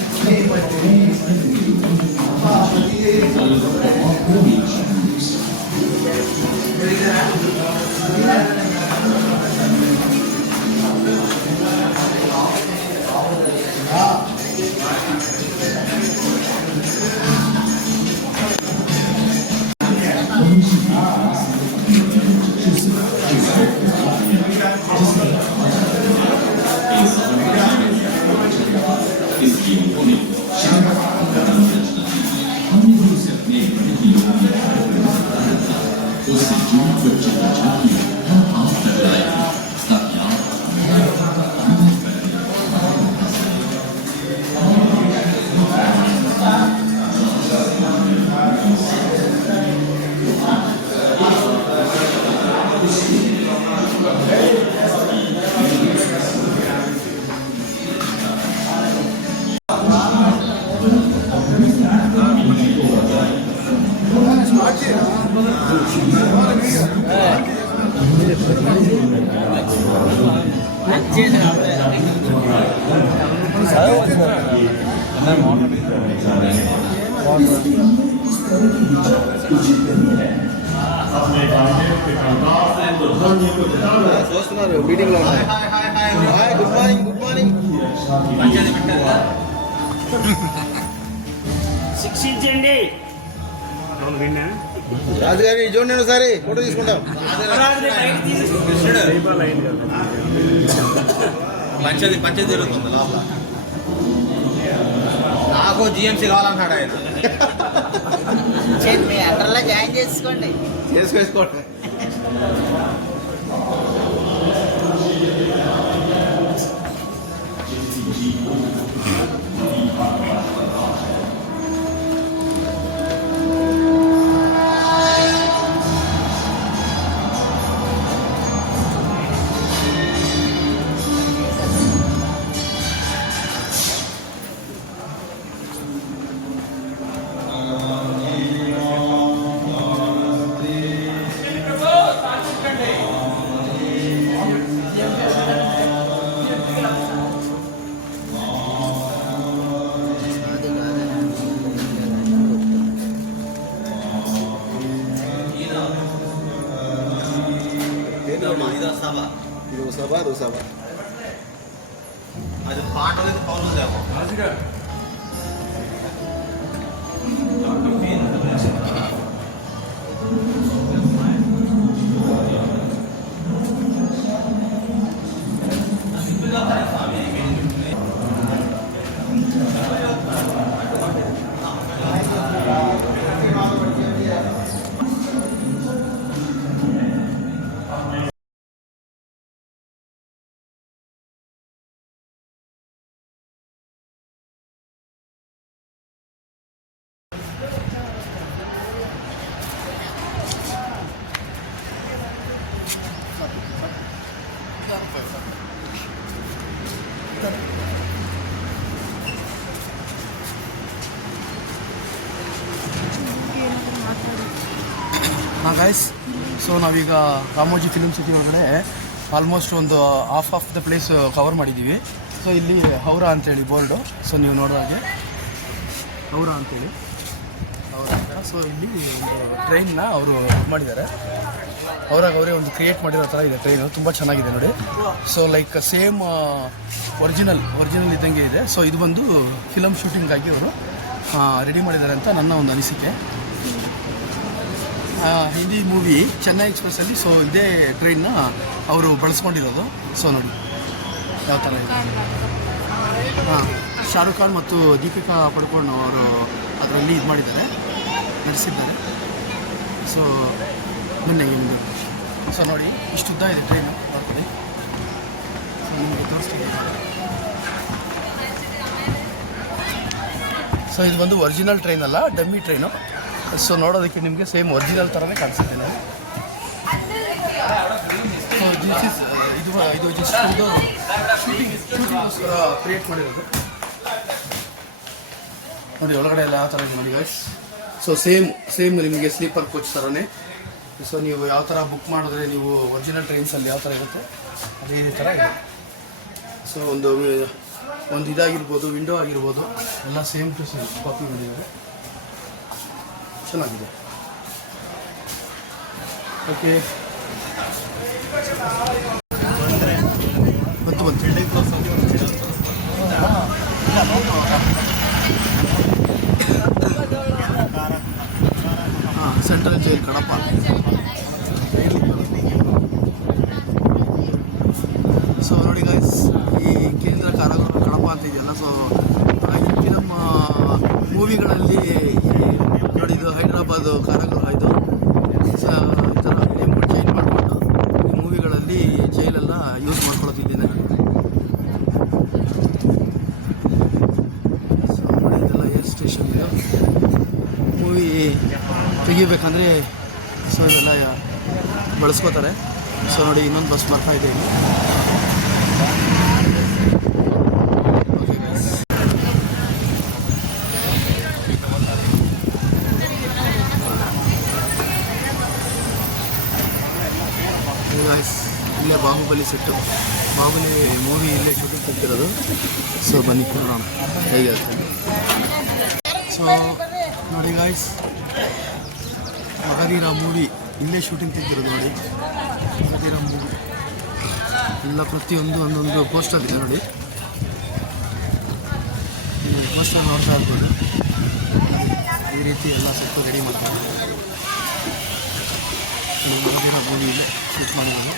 చూస్తున్నారు మీటింగ్ లో ఉన్నాయి. Good morning, good morning. శిక్షించండి. రాజుగారి చూడండి ఒకసారి ఫోటో తీసుకుంటాం. పంచది జరుగుతుంది లోపల. నాకు జిఎంసీ కావాలన్నాడు ఆయన. మీ అండర్లో జాయిన్ చేసుకోండి. చేసుకోండి. అది పాట పౌరులేమో ಹಾಂ ಗಾಯ್ಸ್, ಸೊ ನಾವೀಗ ರಾಮೋಜಿ ಫಿಲ್ಮ್ ಸಿಟಿ ಒಳಗಡೆ ಆಲ್ಮೋಸ್ಟ್ ಒಂದು ಆಫ್ ದ ಪ್ಲೇಸ್ ಕವರ್ ಮಾಡಿದ್ದೀವಿ. ಸೊ ಇಲ್ಲಿ ಹೌರಾ ಅಂತೇಳಿ ಬೋರ್ಡು, ಸೊ ನೀವು ನೋಡೋದಾಗೆ ಹೌರಾ ಅಂತೇಳಿ ಸೊ ಇಲ್ಲಿ ಒಂದು ಟ್ರೈನ್ನ ಅವರು ಮಾಡಿದ್ದಾರೆ. ಅವರೇ ಒಂದು ಕ್ರಿಯೇಟ್ ಮಾಡಿರೋ ಥರ ಇದೆ ಟ್ರೈನು, ತುಂಬ ಚೆನ್ನಾಗಿದೆ ನೋಡಿ. ಸೊ ಲೈಕ್ ಸೇಮ್ ಒರಿಜಿನಲ್ ಇದ್ದಂಗೆ ಇದೆ. ಸೊ ಇದು ಬಂದು ಫಿಲಮ್ ಶೂಟಿಂಗಾಗಿ ಅವರು ರೆಡಿ ಮಾಡಿದ್ದಾರೆ ಅಂತ ನನ್ನ ಒಂದು ಅನಿಸಿಕೆ. ಹಿಂದಿ ಮೂವಿ ಚೆನ್ನೈ ಎಕ್ಸ್ಪ್ರೆಸ್ಸಲ್ಲಿ ಸೊ ಇದೇ ಟ್ರೈನ್ನ ಅವರು ಬಳಸ್ಕೊಂಡಿರೋದು. ಸೊ ನೋಡಿ ಯಾವ ಥರ ಇದೆ. ಶಾರುಖ್ ಖಾನ್ ಮತ್ತು ದೀಪಿಕಾ ಪಡುಕೋಣ್ ಅವರು ಅದರಲ್ಲಿ ಇದು ಮಾಡಿದ್ದಾರೆ, ನಡೆಸಿದ್ದಾರೆ. ಸೊ ಬನ್ನಿ ನಿಮ್ಮದು. ಸೊ ನೋಡಿ ಇಷ್ಟು ಉದ್ದ ಇದೆ ಟ್ರೈನು, ನೋಡ್ಕೊಳ್ಳಿ. ಸೊ ನಿಮಗೆ ತೋರಿಸ್ತೀನಿ. ಸೊ ಇದು ಒಂದು ಒರಿಜಿನಲ್ ಟ್ರೈನ್ ಅಲ್ಲ, ಡಮ್ಮಿ ಟ್ರೈನು. ಸೊ ನೋಡೋದಕ್ಕೆ ನಿಮಗೆ ಸೇಮ್ ಒರಿಜಿನಲ್ ಥರನೇ ಕಾಣಿಸುತ್ತೆ ನಾವು. ಸೊ ಇದು ಜಸ್ಟ್ ಇದು ಶೂಟಿಂಗ್ಗೋಸ್ಕರ ಕ್ರಿಯೇಟ್ ಮಾಡಿರೋದು ನೋಡಿ. ಒಳಗಡೆ ಎಲ್ಲ ಯಾವ ಥರ ಇದೆ ನೋಡಿ ಗೈಸ್. ಸೊ ಸೇಮ್ ನಿಮಗೆ ಸ್ಲೀಪರ್ ಕೋಚ್ ಥರನೇ. ಸೊ ನೀವು ಯಾವ ಥರ ಬುಕ್ ಮಾಡಿದ್ರೆ ನೀವು ಒರಿಜಿನಲ್ ಟ್ರೈನ್ಸಲ್ಲಿ ಯಾವ ಥರ ಇರುತ್ತೆ ಅದೇ ಥರ ಇದೆ. ಸೊ ಒಂದು ಇದಾಗಿರ್ಬೋದು, ವಿಂಡೋ ಆಗಿರ್ಬೋದು, ಎಲ್ಲ ಸೇಮ್ ಟು ಸೇಮ್ ಕಾಪಿ ಮಾಡಿದ್ದಾರೆ. ಚೆನ್ನಾಗಿದೆ. ಓಕೆ, ಬಂತು ಸೆಂಟ್ರಲ್ ಜೈಲ್ ಕಡಪ. ಸೊ ನೋಡಿ ಗೈಸ್, ಈ ಕೇಂದ್ರ ಕಾರಾಗೃಹ ಕಡಪ ಅಂತ ಇದೆಯಲ್ಲ, ಸೊ ಈ ಫಿಲಮ್ ಮೂವಿಗಳಲ್ಲಿ ನೋಡಿ ಇದು ಹೈದ್ರಾಬಾದ್ ಕಾರಾಗೃಹ ಇದು. ಸೊ ಈ ಥರ ನೇಮ್ ಚೇಂಜ್ ಮಾಡಿಕೊಂಡು ಈ ಮೂವಿಗಳಲ್ಲಿ ಜೈಲೆಲ್ಲ ಯೂಸ್ ಮಾಡ್ಕೊಳ್ತಿದ್ದೇನೆ. ಸೊ ನೋಡಿ ಇದೆಲ್ಲ ಏರ್ ಸ್ಟೇಷನ್ ಇದು. ಮೂವಿ ತೆಗಿಬೇಕಂದ್ರೆ ಸೊ ಇದೆಲ್ಲ ಬಳಸ್ಕೋತಾರೆ. ಸೊ ನೋಡಿ ಇನ್ನೊಂದು ಬಸ್ ಬರ್ತಾ ಇದೆ ಇಲ್ಲಿ. ಇಲ್ಲೇ ಬಾಹುಬಲಿ ಸೆಟ್ಟು, ಬಾಹುಬಲಿ ಮೂವಿ ಇಲ್ಲೇ ಶೂಟಿಂಗ್ ತೆಗ್ದಿರೋದು. ಸೊ ಬನ್ನಿ ನೋಡೋಣ ಹೇಗೆ ಆಗ್ತದೆ. ಸೊ ನೋಡಿ ಗಾಯ್ಸ್, ಮಗಧೀರ ಮೂವಿ ಇಲ್ಲೇ ಶೂಟಿಂಗ್ ತೆಗ್ದಿರೋದು ನೋಡಿ. ಮಗಧೀರ ಮೂವಿ ಎಲ್ಲ ಪ್ರತಿಯೊಂದು ಒಂದೊಂದು ಪೋಸ್ಟರ್ ಇದೆ ನೋಡಿ. ಪೋಸ್ಟರ್ ನೋಡ್ತಾ ಇರ್ಬೋದು. ಈ ರೀತಿ ಎಲ್ಲ ಸೆಟ್ಟು ರೆಡಿ ಮಾಡ್ತಾರೆ. ಮಗಧೀರ ಮೂವಿ ಇಲ್ಲೇ ಶೂಟ್ ಮಾಡಿರೋದು.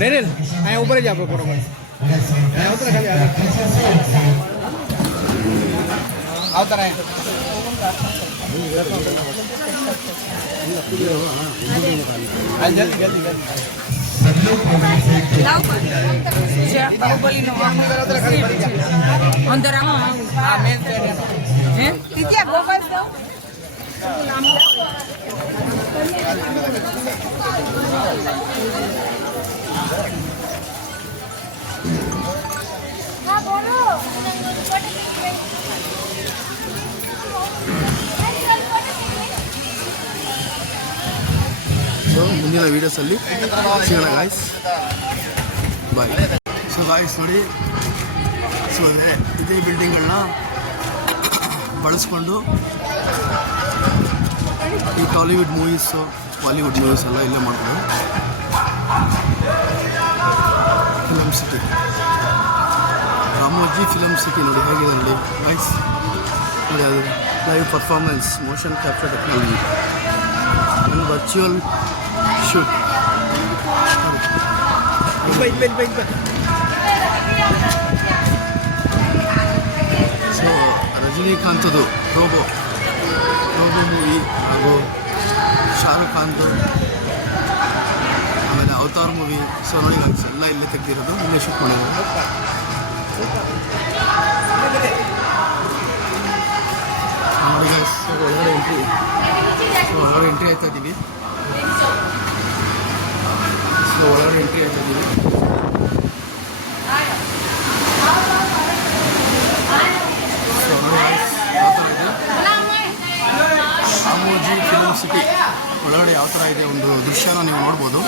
नहीं नहीं ऊपर ही जाओ बरोबर उतर खाली आवता है जल्दी जल्दी ಬಾಹುಬಲಿ ಒಂದರ ಇದೆಯಾ ಗೋಪಾಲ್ ಸೊ ಮುಂದಿನ ವೀಡಿಯೋಸಲ್ಲಿ ಸಿಗೋಣ ಗಾಯ್ಸ್, ಬಾಯ್. ಸೊ ಗಾಯ್ಸ್ ನೋಡಿ, ಸೊ ಇದೇ ಬಿಲ್ಡಿಂಗ್ಗಳನ್ನ ಬಳಸ್ಕೊಂಡು ಈ ಟಾಲಿವುಡ್ ಮೂವೀಸು, ಬಾಲಿವುಡ್ ಮೂವೀಸ್ ಎಲ್ಲ ಇಲ್ಲೇ ಮಾಡ್ತಾರೆ. Film city, Ramoji film city ನೋಡಿ ಹೇಗಿದೆ ನೋಡಿ ಗೈಸ್. ನೋಡಿ ಅದು live performance, motion capture technology and virtual shoot. So ರಜನಿಕಾಂತದು ರೋಬೋ ಮೂವಿ ಹಾಗೂ ಶಾರುಖ್ ಖಾನ್ದು, ಆಮೇಲೆ ಅವತಾರ್ ಮೂವಿ. ಸೊ ನೋಡಿ ಎಲ್ಲ ಇಲ್ಲೇ ತೆಗೆದಿರೋದು, ಇಲ್ಲೇ ಶೂಟ್ ಮಾಡಿರೋದು. ನೋಡಿ ಗೈಸ್, ಒಳಗಡೆ ಎಂಟ್ರಿ ಆಯ್ತಾ ಇದ್ದೀವಿ. ಸೊ ಒಳಗಡೆ ಎಂಟ್ರಿ ಆಯ್ತಾ ಇದ್ದೀವಿ. ಸೊ ನೋಡಿ ಗೈಸ್, ಯಾವ ಥರ ಇದೆ ರಾಮೋಜಿ ಫಿಲಮ್ ಸಿಟಿ ಒಳಗಡೆ ಯಾವ ಥರ ಇದೆ ಒಂದು ದೃಶ್ಯನ ನೀವು ನೋಡ್ಬೋದು.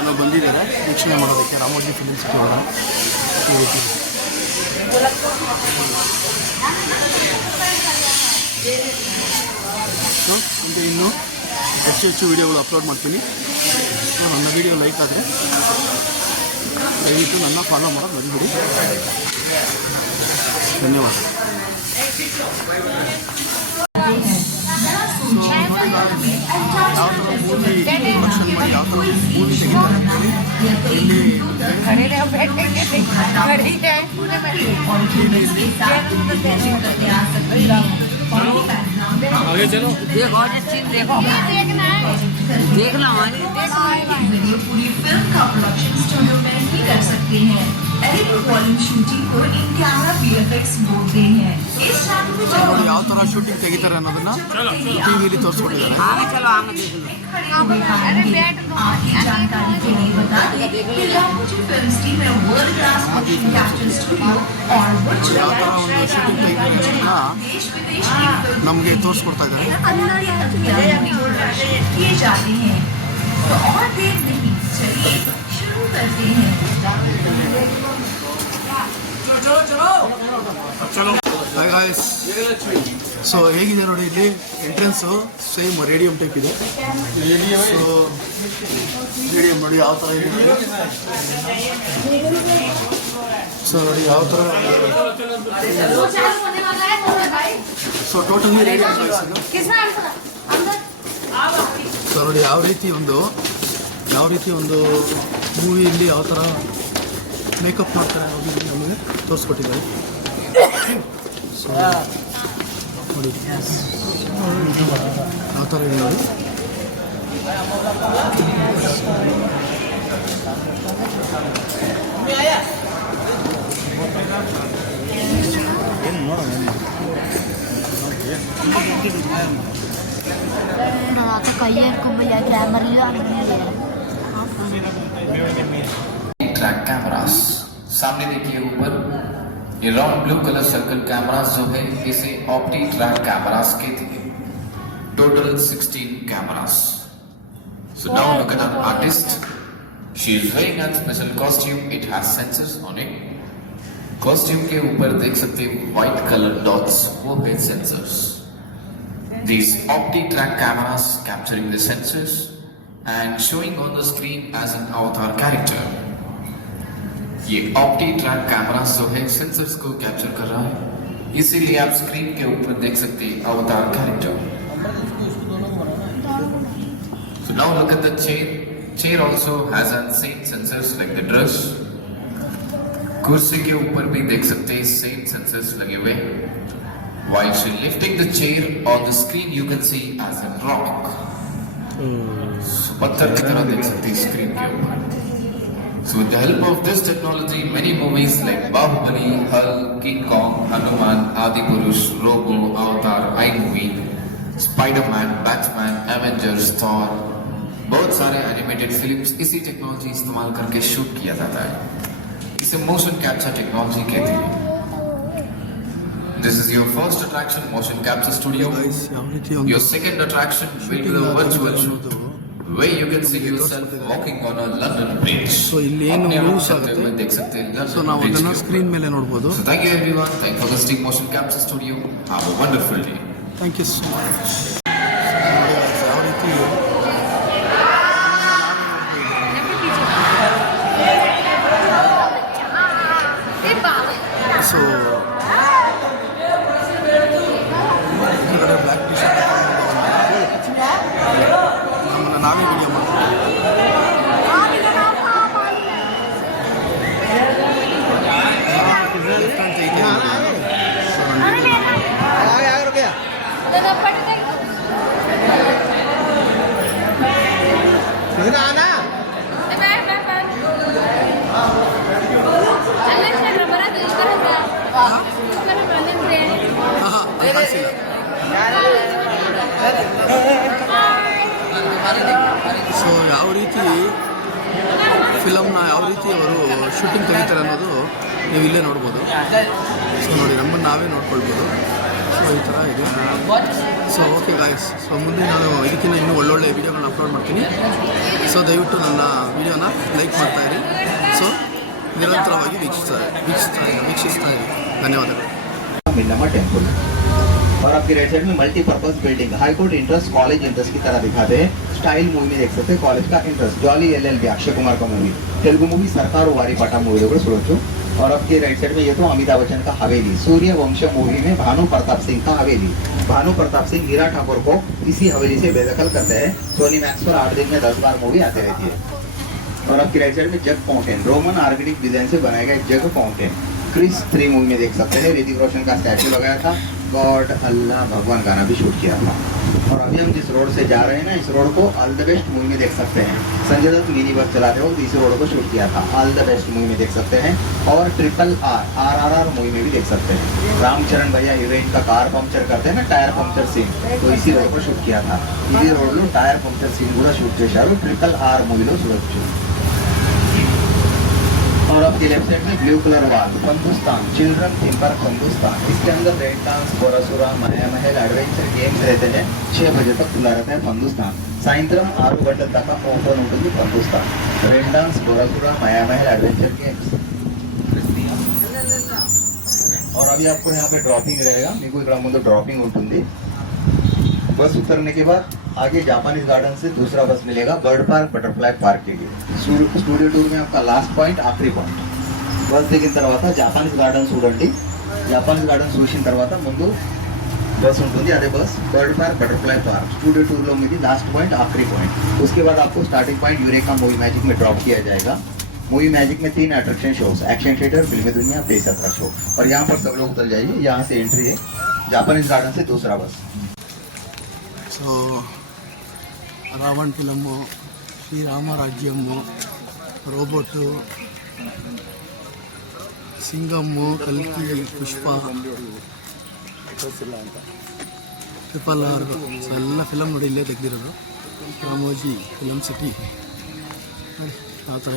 ಎಲ್ಲ ಬಂದಿದ್ದಾರೆ ವೀಕ್ಷಣೆ ಮಾಡೋದಕ್ಕೆ ರಾಮೋಜಿ ಫಿಲಮ್ ಸಿಟಿ ಒಳಗೆ. ಈ ರೀತಿ ಮುಂದೆ ಇನ್ನೂ ಹೆಚ್ಚು ವೀಡಿಯೋಗಳು ಅಪ್ಲೋಡ್ ಮಾಡ್ತೀನಿ. ನನ್ನ ವೀಡಿಯೋ ಲೈಕ್ ಆದರೆ ದಯವಿಟ್ಟು ನನ್ನ ಫಾಲೋ ಮಾಡೋದು ಬಂದ್ಬಿಡಿ. ಧನ್ಯವಾದ. ಯಾವ ಥರ ಮೂವಿ ಪ್ರೊಡಕ್ಷನ್ ಮಾಡಿ ಯಾವ ಥರ ಮೂವಿ ತೆಗಿತಾರೆ ಅಂತೇಳಿ ಇಲ್ಲಿ आगे चलो। देखो देखो देख लो वीडियो पूरी फिल्म का प्रोडक्शन स्टूडियो में ही कर सकते हैं। एडिटिंग वॉल्यूम शूटिंग को इन कैमरा VFX बोलते हैं। इस चैनल में ನೋಡಿ ಯಾವ ಥರ ಶೂಟಿಂಗ್ ತೆಗಿತಾರೆ ಅನ್ನೋದನ್ನ ಟಿವಿಲಿ ತೋರಿಸ್ಕೊಟ್ಟಿದ್ದಾರೆ. चलो आगे देख लो। आपकी जानकारी के लिए बता दें कि रामोजी फिल्म टीम में world class motion capture studio और ಯಾವ ಥರ ಒಂದು ಶೂಟಿಂग ತೆಗಿತಾರೆ ಅನ್ನೋದನ್ನ देश विदेश की फिल्म ನಮಗೆ ತೋರಿಸ್ಕೊಡ್ತಾ ಇದ್ದಾರೆ. किए जाते हैं। तो और देर नहीं, चलिए शुरू करते हैं। ಹಾಯ್ ಗಾಯ್ಸ್, ಸೊ ಹೇಗಿದೆ ನೋಡಿ ಇಲ್ಲಿ ಎಂಟ್ರೆನ್ಸು ಸೇಮ್ ರೇಡಿಯಂ ಟೈಪ್ ಇದೆ. ಸೊ ರೇಡಿಯಂ ನೋಡಿ ಯಾವ ಥರ ಇದೆ. ಸೊ ನೋಡಿ ಯಾವ ಥರ, ಸೊ ಟೋಟಲಿ ರೇಡಿಯಂ ಟೈಪ್ಸ್ ಇದು. ಸೊ ನೋಡಿ ಯಾವ ರೀತಿ ಒಂದು ಮೂವಿಯಲ್ಲಿ ಯಾವ ಥರ ಮೇಕಪ್ ಮಾಡ್ತಾರೆ ಅನ್ನೋದು ನಮಗೆ ತೋರಿಸ್ಕೊಟ್ಟಿದ್ದಾರೆ. ಸೊ ನೋಡಿ ಯಾವ ಥರ ಇದೆ ನೋಡಿ. ಕೈಯ ಇಟ್ಕೊಂಬಲ್ಲ ಕ್ಯಾಮರಲ್ಲಿ ट्रैक कैमरास सामने देखिए ऊपर ये round blue colour circle cameras जो है इसे ऑप्टी ट्रैक कैमरास कहते हैं. Total 16 cameras. So now look at our artist. She is wearing a special costume. It has sensors on it. Costume के ऊपर देख सकते हैं white color dots, वो है sensors. These opti track cameras capturing the sensors and showing on the screen as an avatar character. ये ऑप्टी ट्रैक कैमरा जो है सेंसर्स को कैप्चर कर रहा है, इसीलिए आप स्क्रीन के ऊपर देख सकते हैं अवतार character. So now look at the chair. Chair also has an same sensors like the dress. कुर्सी के ऊपर भी देख सकते हैं same sensors लगे हुए. While she lifting the chair on the screen, you can see as a rock. पत्थर की तरह देख सकते हैं स्क्रीन के ऊपर. So with the help of this technology, many movies like Bahubali, Hulk, King Kong, Hanuman, Adipurush, Robo, Avatar, iMovie, Spider-Man, Batman, Avengers, Thor, बहुत सारे एनिमेटेड फिल्म्स इसी टेक्नोलॉजी इस्तेमाल करके शूट किया जाता है. इसे मोशन कैप्चर टेक्नोलॉजी कहते हैं. this is your first attraction, Motion Capture Studio. Guys ಯಾವ ರೀತಿ ಒಂದು Your second attraction will be the virtual shoot, where you can see yourself walking on a London bridge. So ಇಲ್ಲಿ ಏನು ಯೂಸ್ ಆಗುತ್ತೆ ಸೊ ನಾವು ಅದನ್ನು ಸ್ಕ್ರೀನ್ ಮೇಲೆ ನೋಡ್ಬೋದು. So thank you everyone. Thank you for visiting Motion Capture Studio. Have a wonderful day. Thank you so much. ಯಾವ ರೀತಿ ಸೊ ಹಿಂದ್ಗಡೆ ಬ್ಲ್ಯಾಕ್ ಟಿ ಶರ್ಟ್ ನಮ್ಮನ್ನು ನಾವೇ ವಿಡಿಯೋ ಮಾಡ್ತೀವಿ. ಅಂತ ಇದೆ. ಸೊ ನನಗೆ ಅದು ಕಾಣಿಸಿಲ್ಲ. ಸೊ ಯಾವ ರೀತಿ ಫಿಲಮ್ನ ಯಾವ ರೀತಿ ಅವರು ಶೂಟಿಂಗ್ ತೆಗಿತಾರೆ ಅನ್ನೋದು ನೀವು ಇಲ್ಲೇ ನೋಡ್ಬೋದು. ಸೊ ನೋಡಿ ನಮ್ಮನ್ನು ನಾವೇ ನೋಡ್ಕೊಳ್ಬೋದು. ಸೊ ಈ ಥರ ಇದೆ. ಸೊ ಓಕೆ ಗಾಯ್ಸ್, ಸೊ ಮುಂದೆ ನಾನು ಇದಕ್ಕಿಂತ ಇನ್ನೂ ಒಳ್ಳೊಳ್ಳೆ ವೀಡಿಯೋಗಳನ್ನ ಅಪ್ಲೋಡ್ ಮಾಡ್ತೀನಿ. ಸೊ ದಯವಿಟ್ಟು ನನ್ನ ವೀಡಿಯೋನ ಲೈಕ್ ಮಾಡ್ತಾಯಿರಿ. ಸೊ ನಿರಂತರವಾಗಿ ವೀಕ್ಷಿಸ್ತಾ ಇರಿ. ಧನ್ಯವಾದಗಳು. मिन्नामा टेम्पल और आपके राइट साइड में multipurpose building high court entrance college entrance की तरह दिखाते हैं. स्टाइल मूवी में देख सकते हैं कॉलेज का entrance. Jolly LLB Akshay Kumar का मूवी, तेलुगु मूवी सरकार वारी पाटा मूवी को सुनो. और आपके राइट साइड में ये तो अमिताभ बच्चन का हवेली, सूर्यवंश मूवी में भानु प्रताप सिंह का हवेली. भानु प्रताप सिंह हीरा ठाकुर को इसी हवेली से बेदखल करते हैं. सोनी मैक्स पर 8 दिन में 10 बार मूवी आते रहती है. और आपकी राइट साइड में जग फाउंटेन, रोमन आर्किटेक्ट डिजाइन से बनाया गया जग फाउंटेन. क्रिस 3 मूवी में देख सकते हैं ऋतिक रोशन का स्टैचू लगाया था. गॉड अल्लाह भगवान गाना भी शूट किया था. और अभी हम जिस रोड से जा रहे हैं ना, इस रोड को ऑल द बेस्ट मूवी में देख सकते हैं. संजय दत्त मिनी बस चलाते वक्त इस रोड को शूट किया था. ऑल द बेस्ट मूवी में देख सकते हैं. और RRR मूवी में भी देख सकते हैं. रामचरण भैया हीरोइन का कार पंक्चर करते हैं ना, टायर पंक्चर सीन, तो इसी रोड को शूट किया था. इसी रोड लो टायर पंक्चर सीन కూడా शूट చేశారు. RRR మూవీలో చూడొచ్చు. और आपके लेफ्ट साइड में ब्लू कलर वाल पंदुस्तान चिल्ड्रन थीम पर पंदुस्तान. इसके अंदर रेड डांस, बोरासुरा, माया महल एडवेंचर गेम्स रहते हैं. 6 बजे तक खुला रहता है पंदुस्तान. सायंत्रम 6 गंटल तक ओपन ఉంటుంది पंदुस्तान. रेड डांस, बोरासुरा, माया महल एडवेंचर गेम्स. और अभी आपको यहाँ पे ड्रॉपिंग रहेगा. మీకు ఇక్కడ ముందు డ్రాపింగ్ ఉంటుంది. बस उतरने के बाद आगे जापानीज गार्डन से दूसरा बस मिलेगा बर्ड पार्क, बटरफ्लाई पार्क के लिए. स्टूडियो टूर में आपका लास्ट पॉइंट आखिरी पॉइंट. बस దిగిన తర్వాత జాపానీస్ గార్డెన్ చూడండి. జాపానీస్ గార్డెన్ చూసిన తర్వాత ముందు बस ఉంటుంది. అదే bus bird park, butterfly park. Studio tour लो में लास्ट पॉइंट आखिरी पॉइंट. उसके बाद आपको starting point Eureka movie magic में ड्रॉप किया जाएगा. मूवी मैजिक में 3 अट्रैक्शन शोज, एक्शन थिएटर, फिल्मी दुनिया, प्लेस यात्रा शो. और यहाँ पर सब लोग उतर जाइए. यहाँ से एंट्री है जापानीज गार्डन से दूसरा बस. ಸೊ ರಾವಣ್ ಫಿಲಮ್ಮು, ಶ್ರೀರಾಮರಾಜ್ಯಮ್ಮು, ರೋಬೋಟು, ಸಿಂಗಮ್ಮು, ಕಲ್ಕಿ, ಪುಷ್ಪ, RRR ಸೊ ಎಲ್ಲ ಫಿಲಮ್ ನೋಡಿ ಇಲ್ಲೇ ತೆಗೆದಿರೋದು. ರಾಮೋಜಿ ಫಿಲಮ್ ಸಿಟಿ ಆ ಥರ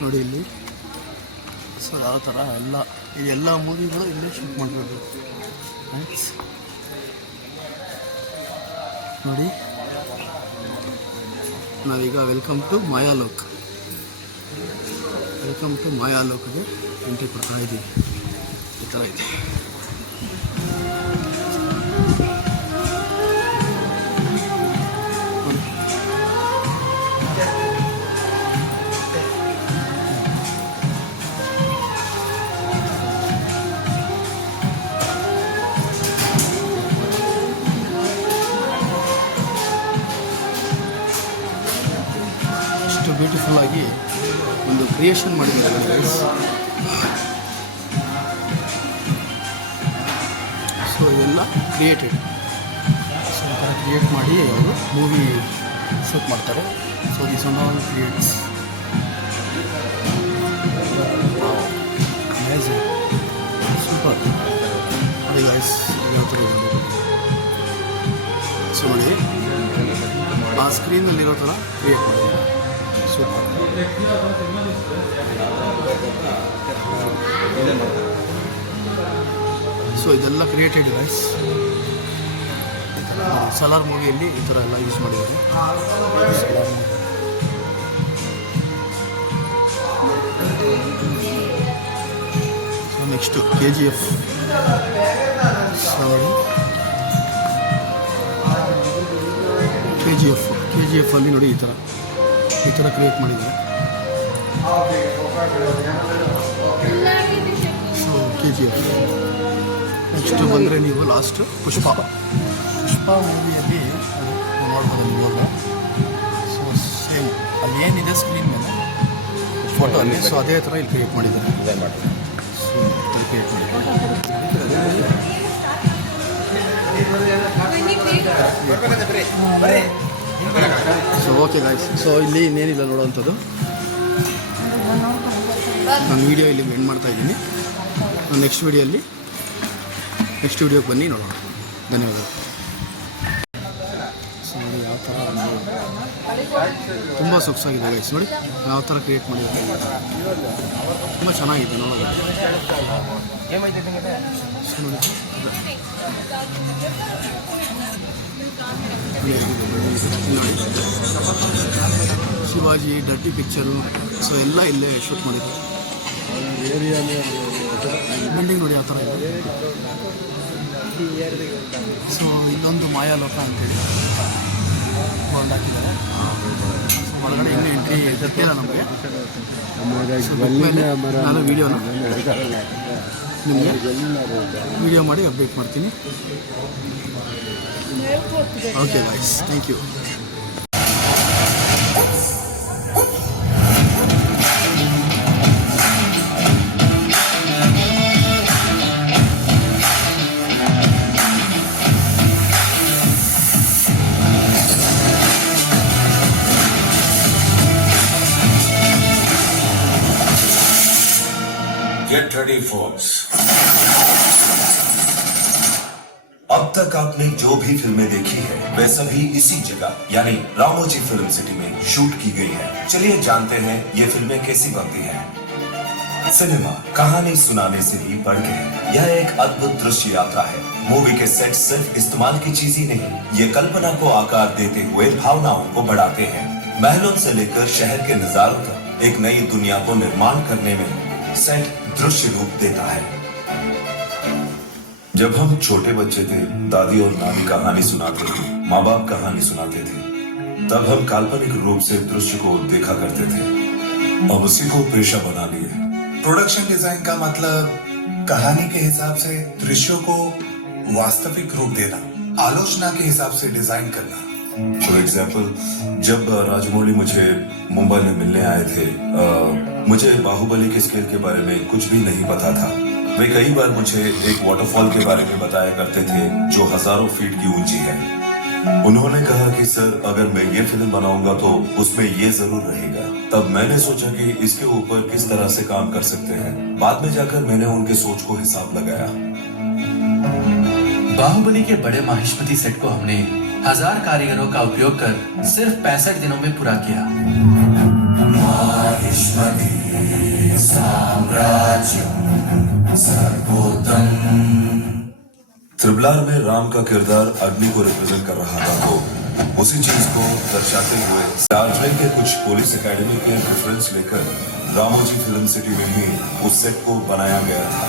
ನೋಡಿ ಇಲ್ಲಿ. ಸೊ ಯಾವ ಥರ ಎಲ್ಲ ಮೂವಿಗಳು ಇಲ್ಲೇ ಶೂಟ್ ಮಾಡಿರೋದು. ನೋಡಿ ನಾವೀಗ ವೆಲ್ಕಮ್ ಟು ಮಾಯಾಲೋಕ್ ಎಂಟ್ರಿ ಕೊಡ್ತಾ ಇದ್ದೀವಿ. ಈ ಥರ ಇದೆ. ಇಷ್ಟು ಬ್ಯೂಟಿಫುಲ್ ಆಗಿ ಒಂದು ಕ್ರಿಯೇಷನ್ ಮಾಡಿದ್ದಾರೆ ಗೈಸ್. ಸೊ ಇದೆಲ್ಲ ಕ್ರಿಯೇಟೆಡ್. ಸೊ ಈ ಥರ ಕ್ರಿಯೇಟ್ ಮಾಡಿ ಅವರು ಮೂವಿ ಶೂಟ್ ಮಾಡ್ತಾರೆ. So this on all creates amazing, super. ನೋಡಿ ಗೈಸ್ ಯಾವ ಥರ ಇದೆ. ಸೊ ನೋಡಿ ಆ ಸ್ಕ್ರೀನಲ್ಲಿರೋ ಥರ ಕ್ರಿಯೇಟ್ ಮಾಡಿದ್ದಾರೆ. ಸೂಪರ್. ಸೊ ಇದೆಲ್ಲ ಕ್ರಿಯೇಟೆಡ್ ಗೈಸ್. ಸಲಾರ್ ಮೂವಿಯಲ್ಲಿ ಈ ಥರ ಎಲ್ಲ ಯೂಸ್ ಮಾಡಿದ್ದಾರೆ. Salaar movie. So next KGF. KGF ಅಲ್ಲಿ ನೋಡಿ ಈ ಥರ ಕ್ರಿಯೇಟ್ ಮಾಡಿದ್ದಾರೆ. So KGF. ನೆಕ್ಸ್ಟ್ ಬಂದರೆ ನೀವು ಲಾಸ್ಟ್ ಪುಷ್ಪ ಮೂವಿಯಲ್ಲಿ ನೋಡ್ಬೋದು ನಿಮ್ಮೆಲ್ಲ. ಸೊ ಸೇಮ್ ಅಲ್ಲಿ ಏನಿದೆ ಸ್ಕ್ರೀನ್ ಮೇಲೆ ಫೋಟೋ ಅಲ್ಲಿ, ಸೊ ಅದೇ ಥರ ಇಲ್ಲಿ ಕ್ರಿಯೇಟ್ ಮಾಡಿದ್ದಾರೆ. ಸೊ ಕ್ರಿಯೇಟ್ ಮಾಡಿದ್ದಾರೆ. ಸೊ ಓಕೆ ಗಾಯ್ಸ್, ಸೊ ಇಲ್ಲಿ ಇನ್ನೇನಿಲ್ಲ ನೋಡೋವಂಥದ್ದು. ನಾನು ವೀಡಿಯೋ ಇಲ್ಲಿ ಎಂಡ್ ಮಾಡ್ತಾ ಇದ್ದೀನಿ. ನೆಕ್ಸ್ಟ್ ವಿಡಿಯೋಗೆ ಬನ್ನಿ ನೋಡೋಣ. ಧನ್ಯವಾದ. ಸೊ ನೋಡಿ ಯಾವ ಥರ ತುಂಬ ಸೊಗಸಾಗಿದೆ ಗೈಸ್. ನೋಡಿ ಯಾವ ಥರ ಕ್ರಿಯೇಟ್ ಮಾಡಿದ್ದಾರೆ, ತುಂಬ ಚೆನ್ನಾಗಿದೆ ನೋಡೋದು. ಸೊ ನೋಡಿ ಶಿವಾಜಿ ಡರ್ಟಿ ಪಿಕ್ಚರು, ಸೊ ಎಲ್ಲ ಇಲ್ಲೇ ಶೂಟ್ ಮಾಡಿದ್ದಾರೆ. ಬಿಲ್ಡಿಂಗ್ ನೋಡಿ ಯಾವ ಥರ ಇದೆ. ಸೊ ಇನ್ನೊಂದು ಮಾಯಾಲೋಕ ಅಂತೇಳಿ ಬೋರ್ಡ್ ಹಾಕಿದ್ದಾರೆ. ಒಳಗಡೆ ಇನ್ನೂ ಎಂಟ್ರಿ ಗೊತ್ತಿಲ್ಲ ನಮಗೆ. ನಾನು ವೀಡಿಯೋನ ನಿಮಗೆ ವೀಡಿಯೋ ಮಾಡಿ ಅಪ್ಡೇಟ್ ಮಾಡ್ತೀನಿ. Okay guys, thank you. Get ready, folks. अब तक आपने जो भी फिल्में देखी है वे सभी इसी जगह यानी रामोजी फिल्म सिटी में शूट की गई है. चलिए जानते हैं ये फिल्में कैसी बनती हैं. सिनेमा कहानी सुनाने से ही बढ़ के है. यह एक अद्भुत दृश्य यात्रा है. मूवी के सेट सिर्फ इस्तेमाल की चीज ही नहीं, ये कल्पना को आकार देते हुए भावनाओं को बढ़ाते हैं. महलों से लेकर शहर के नजारों तक एक नई दुनिया को निर्माण करने में सेट दृश्य रूप देता है. जब हम छोटे बच्चे थे, दादी और नानी कहानी सुनाते थे, माँ बाप कहानी सुनाते थे, तब हम काल्पनिक रूप से दृश्य को देखा करते थे. अब उसी को पेशा बना लिए. प्रोडक्शन डिजाइन का मतलब कहानी के हिसाब से दृश्यों को वास्तविक रूप देना, आलोचना के हिसाब से डिजाइन करना. फॉर एग्जाम्पल, जब राजमौली मुझे मुंबई में मिलने आए थे, मुझे बाहुबली के स्केल के बारे में कुछ भी नहीं पता था. वे कई बार मुझे एक वाटरफॉल के बारे में बताया करते थे जो हजारों फीट की ऊंची है. उन्होंने कहा कि सर, अगर मैं ये फिल्म बनाऊंगा तो उसमें ये जरूर रहेगा. तब मैंने सोचा कि इसके ऊपर किस तरह से काम कर सकते हैं. बाद में जाकर मैंने उनके सोच को हिसाब लगाया. बाहुबली के बड़े माहिष्मती सेट को हमने 1000 कारीगरों का उपयोग कर सिर्फ 65 दिनों में पूरा किया. त्रिबलार में राम का किरदार अग्नि को रिप्रेजेंट कर रहा था, तो उसी चीज को दर्शाते हुए दार्जिलिंग के कुछ पुलिस एकेडमी के रेफरेंस लेकर रामोजी फिल्म सिटी में ही उस सेट को बनाया गया था.